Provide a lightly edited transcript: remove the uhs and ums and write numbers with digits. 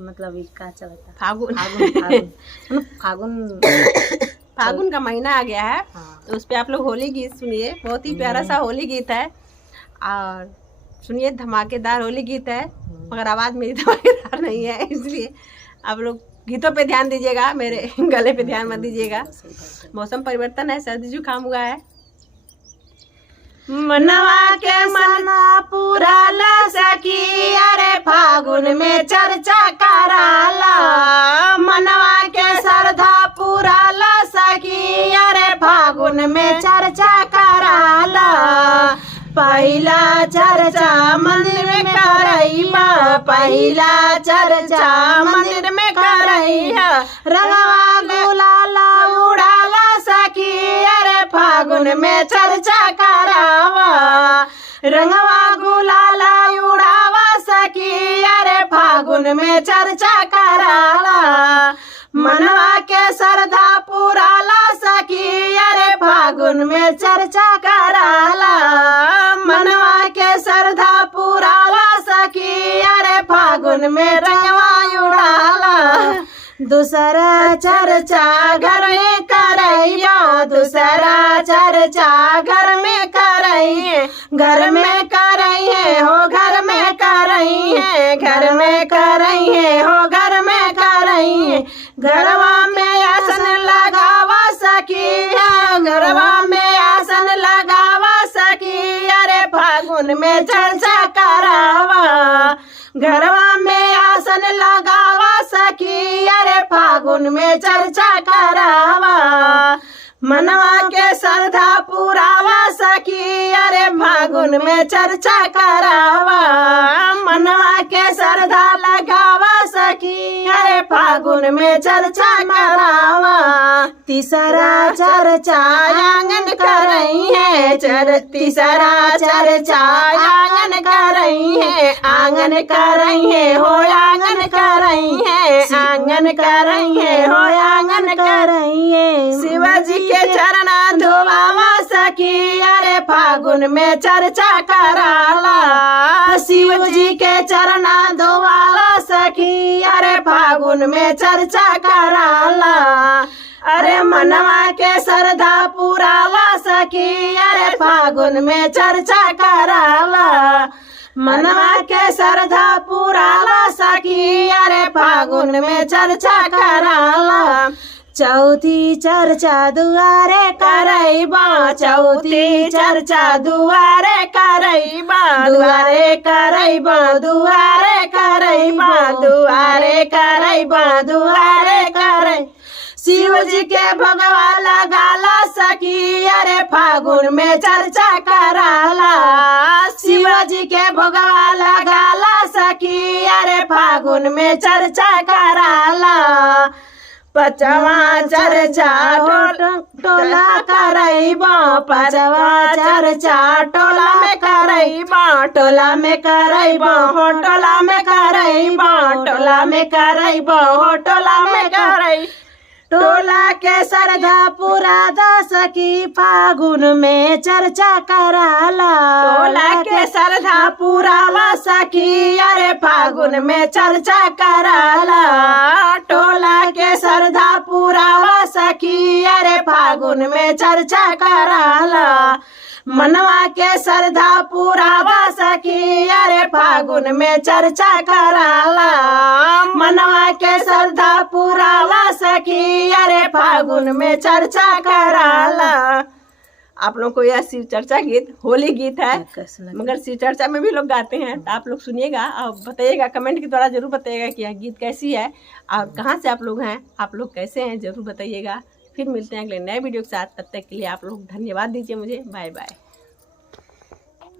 मतलब इसका अच्छा लगता है फागुन फागुन फागुन का महीना आ गया है। हाँ। तो उस पे आप लोग होली गीत सुनिए, बहुत ही प्यारा सा होली गीत है। और सुनिए, धमाकेदार होली गीत है, मगर आवाज़ मेरी धमाकेदार नहीं है, इसलिए आप लोग गीतों पे ध्यान दीजिएगा, मेरे गले पे ध्यान मत दीजिएगा। मौसम परिवर्तन है, सर्दी जुकाम हुआ है। मनवा के मना पूरा ला सकी, अरे फागुन में चर्चा कराला। मनवा के श्रद्धा पूरा ला सकी, अरे फागुन में चर्चा कराला। पहला चर्चा मंदिर में करैबा, पहला चर्चा मंदिर में करैया। रंगवा गुलाला उड़ाला सखी, अरे फागुन में चर्चा करावा। रंगवा गुलाला उड़ावा सखी, अरे फागुन में चर्चा कराला। मनवा के श्रद्धा पुराला सखी, अरे फागुन में चर्चा कराला। मनवा के श्रद्धा पुराला सखी, अरे फागुन में रंगवा उड़ाला। दूसरा चर्चा घर में करैया, दूसरा चर्चा घर में करैये, घर में करैये हो, घर में करैये, घर में करैये हो, घर में करैये। घरवा में आसन लगावा सखी, घरवा में आसन लगावा सखी, अरे फागुन में चर्चा करावा। घरवा में आसन लगावा सखी, अरे फागुन में चर्चा करावा। मनवा के श्रद्धा पुरावा सखी, अरे फागुन में चर्चा करावा। मनवा के श्रद्धा लगावा सखी, अरे फागुन में चर्चा करावा। तीसरा चर्चा आंगन करई है, तीसरा चर्चा आंगन करई है, आंगन करई है हो, आंगन करई है, आंगन करई है हो, आंगन करई है। शिवाजी के चरणा धोवावा सखी, अरे फागुन में चर्चा कराला। शिव जी के चरणा धोवाला सखी, अरे फागुन में चर्चा कराला। अरे मनवा के श्रद्धा पुराला सखी, अरे फागुन में चर्चा कराला। मनवा के श्रद्धा पुराला सखी, अरे फागुन में चर्चा कराला। चौथी चर्चा दुआरे करैबा, चौथी चर्चा दुआरे करैबा, दुआरे करैबा, दुआरे करैबा, दुआरे करैबा, दुआरे करै। शिव जी के भगवा लगाला सखी, अरे फागुन में चर्चा कराला। शिव जी के भगवा लगाला सखी, अरे फागुन में चर्चा कराला। पचवा चर्चा टोला करैबा, पचवा चर्चा टोला में करैबा, टोला में करैबा हो, टोला में करैबा, टोला में करैबा हो, टोला में करै। टोला के श्रद्धा पुरा दा सखी, फागुन में चर्चा कराला। टोला के श्रद्धा पुरावा सखी, अरे फागुन में चर्चा कराला। टोला के श्रद्धा पुरावा सखी, अरे फागुन में चर्चा कराला। मनवा के श्रद्धा पुरावा सखी, अरे फागुन में चर्चा कराला। मनवा के श्रद्धा पुरावा सखी, अरे फागुन में चर्चा कराला। आप लोग को यह शिव चर्चा गीत होली गीत है, मगर शिव चर्चा में भी लोग गाते हैं। तो आप लोग सुनिएगा और बताइएगा, कमेंट के द्वारा जरूर बताइएगा कि यह गीत कैसी है और कहाँ से आप लोग हैं, आप लोग कैसे हैं, जरूर बताइएगा। फिर मिलते हैं अगले नए वीडियो के साथ। तब तक के लिए आप लोग धन्यवाद दीजिए मुझे। Bye by.